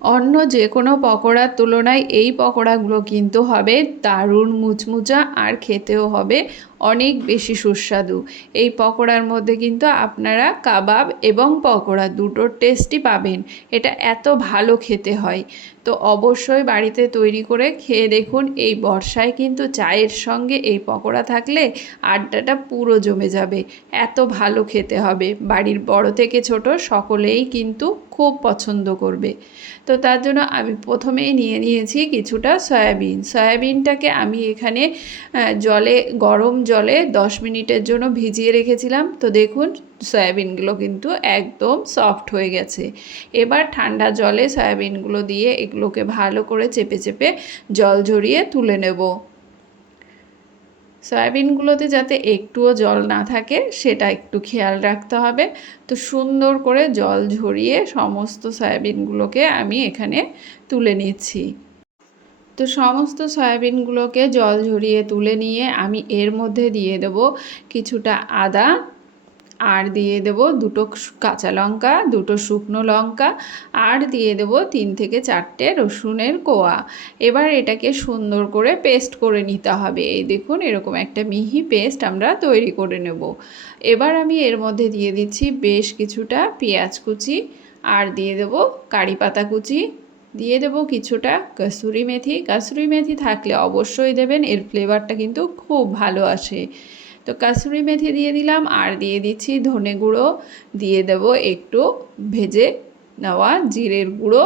অন্য যে কোনো পকোড়ার তুলনায় এই পকোড়াগুলো কিন্তু হবে দারুণ মুচমুচা আর খেতেও হবে অনেক বেশি সুস্বাদু। এই পকোড়ার মধ্যে কিন্তু আপনারা কাবাব এবং পকোড়া দুটোর টেস্টই পাবেন। এটা এত ভালো খেতে হয়। তো অবশ্যই বাড়িতে তৈরি করে খেয়ে দেখুন। এই বর্ষায় কিন্তু চায়ের সঙ্গে এই পকোড়া থাকলে আড্ডাটা পুরো জমে যাবে। এত ভালো খেতে হবে, বাড়ির বড় থেকে ছোট সকলেই কিন্তু খুব পছন্দ করবে। তো তার জন্য আমি প্রথমেই নিয়ে নিয়েছি কিছুটা সয়াবিন। সয়াবিনটাকে আমি এখানে গরম জলে 10 মিনিটের জন্য ভিজিয়ে রেখেছিলাম। তো দেখুন সয়াবিনগুলো কিন্তু একদম সফট হয়ে গেছে। এবার ঠান্ডা জলে সয়াবিনগুলো দিয়ে এগুলোকে ভালো করে চেপে চেপে জল ঝরিয়ে তুলে নেব। সয়াবিনগুলোতে যাতে একটুও জল না থাকে সেটা একটু খেয়াল রাখতে হবে। তো সুন্দর করে জল ঝরিয়ে সমস্ত সয়াবিনগুলোকে আমি এখানে তুলে নিচ্ছি। তো সমস্ত সয়াবিনগুলোকে জল ঝরিয়ে তুলে নিয়ে আমি এর মধ্যে দিয়ে দেব কিছুটা আদা, আর দিয়ে দেব দুটো কাঁচা লঙ্কা, দুটো শুকনো লঙ্কা, আর দিয়ে দেব 3 থেকে 4টে রসুনের কোয়া। এবার এটাকে সুন্দর করে পেস্ট করে নিতে হবে। এই দেখুন এরকম একটা মিহি পেস্ট আমরা তৈরি করে নেব। এবার আমি এর মধ্যে দিয়ে দিচ্ছি বেশ কিছুটা পেঁয়াজ কুচি, আর দিয়ে দেব কারি পাতা কুচি, দিয়ে দেব কিছুটা কসুরি মেথি। কসুরি মেথি থাকলে অবশ্যই দেবেন, এর ফ্লেভারটা কিন্তু খুব ভালো আসে। তো কসুরি মেথি দিয়ে দিলাম, আর দিয়ে দিচ্ছি ধনে গুঁড়ো, দিয়ে দেব একটু ভেজে নেওয়া জিরের গুঁড়ো।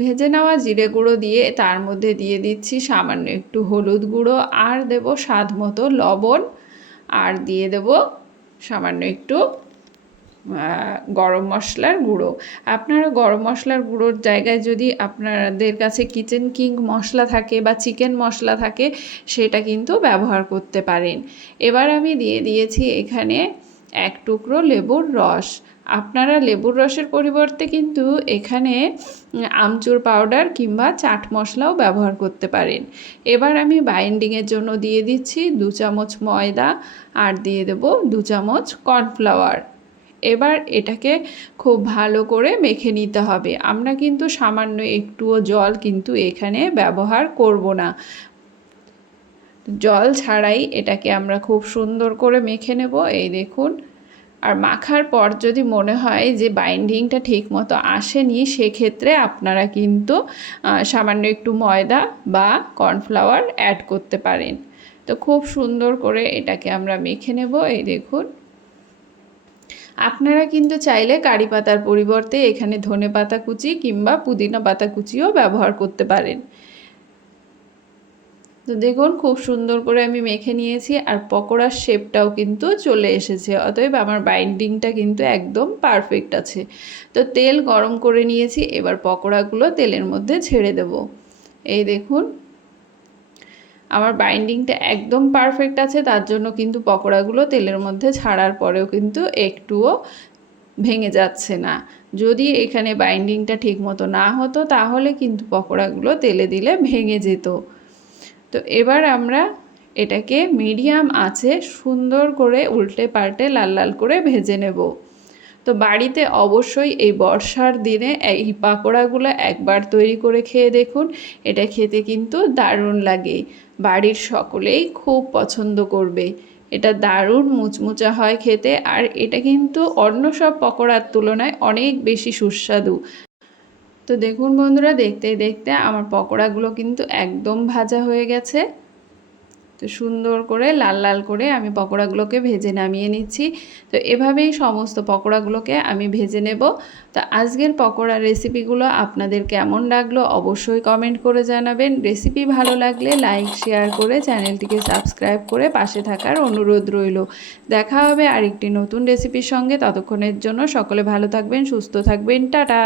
ভেজে নেওয়া জিরে গুঁড়ো দিয়ে তার মধ্যে দিয়ে দিচ্ছি সামান্য একটু হলুদ গুঁড়ো, আর দেব স্বাদ মতো লবণ, আর দিয়ে দেব সামান্য একটু গরম মশলার গুঁড়ো। আপনারা গরম মশলার গুঁড়োর জায়গায় যদি আপনাদের কাছে কিচেন কিং মশলা থাকে বা চিকেন মশলা থাকে সেটা কিন্তু ব্যবহার করতে পারেন। এবার আমি দিয়ে দিয়েছি এখানে 1 টুকরো লেবুর রস। আপনারা লেবুর রসের পরিবর্তে কিন্তু এখানে আমচুর পাউডার কিংবা চাট মশলাও ব্যবহার করতে পারেন। এবার আমি বাইন্ডিংয়ের জন্য দিয়ে দিচ্ছি 2 চামচ ময়দা, আর দিয়ে দেব 2 চামচ কর্নফ্লাওয়ার। এবার এটাকে খুব ভালো করে মেখে নিতে হবে। আমরা কিন্তু সামান্য একটুও জল কিন্তু এখানে ব্যবহার করব না। জল ছাড়াই এটাকে আমরা খুব সুন্দর করে মেখে নেব। এই দেখুন। আর মাখার পর যদি মনে হয় যে বাইন্ডিংটা ঠিক মতো আসেনি, সেক্ষেত্রে আপনারা কিন্তু সামান্য একটু ময়দা বা কর্নফ্লাওয়ার অ্যাড করতে পারেন। তো খুব সুন্দর করে এটাকে আমরা মেখে নেব। এই দেখুন। আপনারা কিন্তু চাইলে কারি পাতার পরিবর্তে এখানে ধনে পাতা কুচি কিংবা পুদিনা পাতা কুচিও ব্যবহার করতে পারেন। তো দেখুন খুব সুন্দর করে আমি মেখে নিয়েছি, আর পকোড়ার শেপটাও কিন্তু চলে এসেছে। অতএব আমার বাইন্ডিংটা কিন্তু একদম পারফেক্ট আছে। তো তেল গরম করে নিয়েছি, এবার পকোড়াগুলো তেলের মধ্যে ছেড়ে দেব। এই দেখুন আমার বাইন্ডিংটা একদম পারফেক্ট আছে, তার জন্য কিন্তু পকোড়াগুলো তেলের মধ্যে ছাড়ার পরেও কিন্তু একটুও ভেঙে যাচ্ছে না। যদি এখানে বাইন্ডিংটা ঠিক মতো না হতো তাহলে কিন্তু পকোড়াগুলো তেলে দিলে ভেঙে যেত। তো এবার আমরা এটাকে মিডিয়াম আঁচে সুন্দর করে উল্টে পাল্টে লাল লাল করে ভেজে নেব। তো বাড়িতে অবশ্যই এই বর্ষার দিনে এই পাকোড়াগুলো একবার তৈরি করে খেয়ে দেখুন। এটা খেতে কিন্তু দারুণ লাগে, বাড়ির সকলেই খুব পছন্দ করবে। এটা দারুণ মুচমুচা হয় খেতে, আর এটা কিন্তু অন্য সব পকোড়ার তুলনায় অনেক বেশি সুস্বাদু। তো দেখুন বন্ধুরা, দেখতে দেখতে আমার পকোড়াগুলো কিন্তু একদম ভাজা হয়ে গেছে। তো সুন্দর করে লাল লাল করে আমি পকোড়াগুলোকে ভেজে নামিয়ে নিচ্ছি। তো এভাবেই সমস্ত পকোড়াগুলোকে আমি ভেজে নেব। তো আজকের পকোড়ার রেসিপিগুলো আপনাদের কেমন লাগলো অবশ্যই কমেন্ট করে জানাবেন। রেসিপি ভালো লাগলে লাইক শেয়ার করে চ্যানেলটিকে সাবস্ক্রাইব করে পাশে থাকার অনুরোধ রইল। দেখা হবে আরেকটি নতুন রেসিপির সঙ্গে। ততক্ষণের জন্য সকলে ভালো থাকবেন, সুস্থ থাকবেন। টাটা।